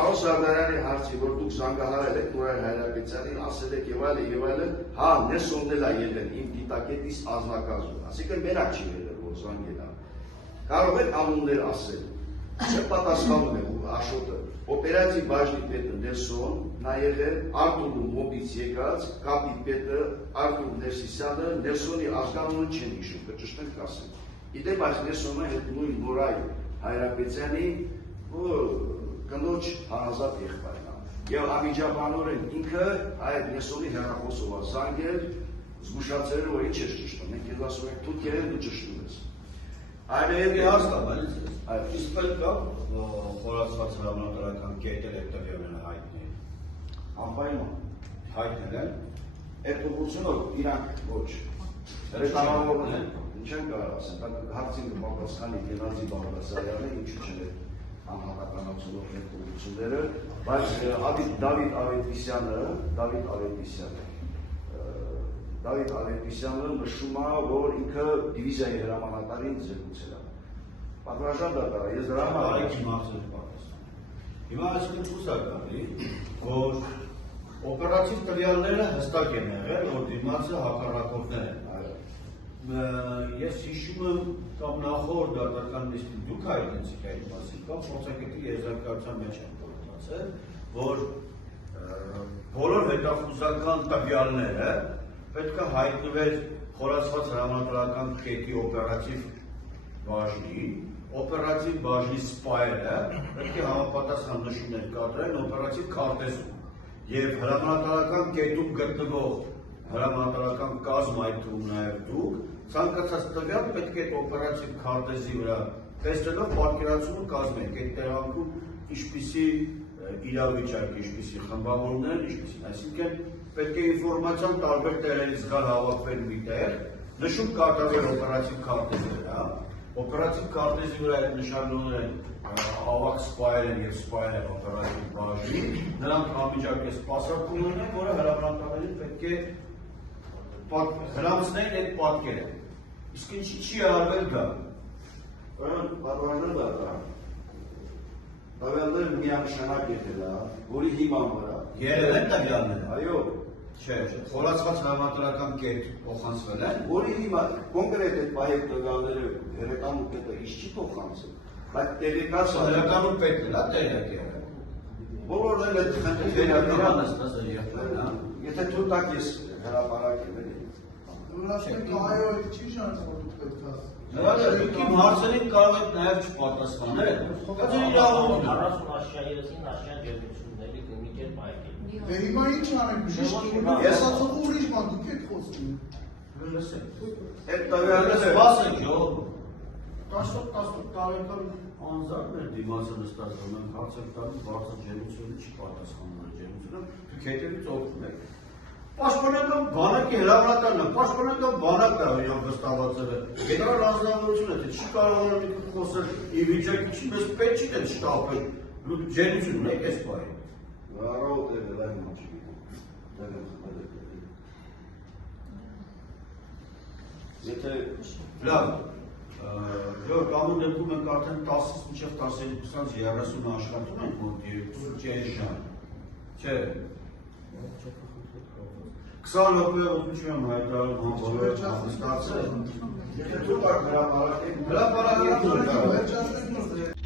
Պարոն Սարդարյանի հարցի, որ դուք զանգահարել եք Նուրայր Հայրապետյանին, ասել եք եւ այլն, հա, Նեսոնն էլ է եղել իմ դիտակետից ազնագազում, այսինքն մենակ չի եղել, որ զանգել է։ Կարող եք անուններ ասել, չպատասխանում է Աշոտը, օպերատիվ բաժնի պետը Նեսոն, նա եղել Արտուրու մոբից եկած, կապի պետը Արտուր Ներսիսյանը, Նեսոնի ազգանունը չեն հիշում, կճշտենք ասել։ Իդեպ այս Նեսոնը հետ նույն Նուրայր Հայրապետյանի կնոջ հարազատ եղբայրն է։ Եվ անմիջականորեն ինքը այդ Նեսոնի հեռախոսով է զանգել, զգուշացրել, որ ինչ ես ճշտում, մենք ես ասում ենք թութ եղել դու ճշտում ես։ Այլ հասկանում եք, իսկ պետք է խորացված հրամանատարական կետեր այդ տվյալները հայտնել։ Անպայման Հայտնել են։ այդ ուղղությունը իրանք ոչ ռեկլամավորն են, ինչ են կարող ասեն, դա հարցին կպատասխանի Գենադի Բաղդասարյանը, ինչու չեն այդ անհատականացնող այդ ուղղությունները, բայց Դավիթ Ավետիսյանը նշում է, որ ինքը դիվիզիայի հրամանատարին զեկուցել է։ Պատվարժան դատարկ, ես դրա համար Արեքի մարտիրը պատասխան։ Հիմա այսինքն ցույց է տալի, որ օպերատիվ տվյալները հստակ են եղել, որ դիմացը հակառակորդներ են։ Ես հիշում եմ կամ նախորդ դատական նիստին դուք հայտնեցիք այդ մասին, կամ փորձագետի եզրակացության մեջ են գործածել, որ բոլոր հետախուզական տվյալները պետք է հայտնվեր խորացված հրամանատարական կետի օպերատիվ բաժնին, օպերատիվ բաժնի սպայերը պետք է համապատասխան նշումներ կատարեն օպերատիվ քարտեզում եւ հրամանատարական կետում գտնվող հրամանատարական կազմ այդ թվում նաեւ դուք ցանկացած տվյալ պետք է այդ օպերատիվ քարտեզի վրա տեսնելով պատկերացումը կազմեք այդ տեղանքում ինչպիսի իրավիճակ, ինչպիսի խմբավորումներ, ինչպիսին, այսինքն պետք է ինֆորմացիան տարբեր տեղերից գալ հավաքվել մի տեղ, նշում կատարվել օպերատիվ քարտեզի վրա, օպերատիվ քարտեզի վրա այդ նշաններ են ավակ սպայեր են եւ սպայեր են օպերատիվ բաժնի, նրանք անմիջապես սպասարկում ունեն, որը հրամանատարներին պետք է հրամցնեն այդ պատկերը։ Իսկ ինչի չի արվել դա։ Պատվարժան դատարկ, տվյալները միանշանակ եղել է, որի հիման վրա եղել են տվյալները։ Այո, չէ, խորացված հրամանատարական կետ փոխանցվել են, որի հիման կոնկրետ այդ պահեկ տվյալները հերեկանում պետը ինչ չի փոխանցել, բայց տեղեկացած հրականում պետք է, տեղյակ եղել։ բոլորն էլ այդ խնդիրները եթե թույլ տաք ես հրապարակել եմ։ Ուրախ այո, չի շանս որ դուք պետք է Իմ հարցերին կարող եք նաև չպատասխանել։ Դա իրավունք է։ 40 աշիա 30 աշիա ջերմությունների մի կերպ այլ։ Դե հիմա ինչ անենք, բժիշկ ես ասող ուրիշ բան դուք եք խոսում։ Լսեք։ Այդ տվյալները Սպասեք, ժողովուրդ։ 10 տարեկան անձարներ դիմացը նստածում են, հարց եք տալիս բարձր ջերմությունը չի պատասխանում այդ ջերմությունը, դուք հետևից օգնում եք։ Պաշտպանական բանակի հրամանատարն է, պաշտպանական բանակն է իրան վստահվածել է։ Գեներալ անձնավորությունը թե չի կարող ինքը խոսել ի վիճակի չի, մեզ պետք չի դեռ շտապել։ Դուք ջերմություն ունեք այս բանի։ Առավոտ է լայն ոչ։ Եթե լավ, Ժողովուրդ ամեն դեպքում մենք արդեն 10-ից մինչև 12:30 աշխատում ենք մոտ 2 ժամ։ Չէ։ 20 րոպեով ուղղություն եմ հայտարարում բոլորը հաստատել։ դուք հրապարակեք Հրապարակեք։ Վերջացնենք նոր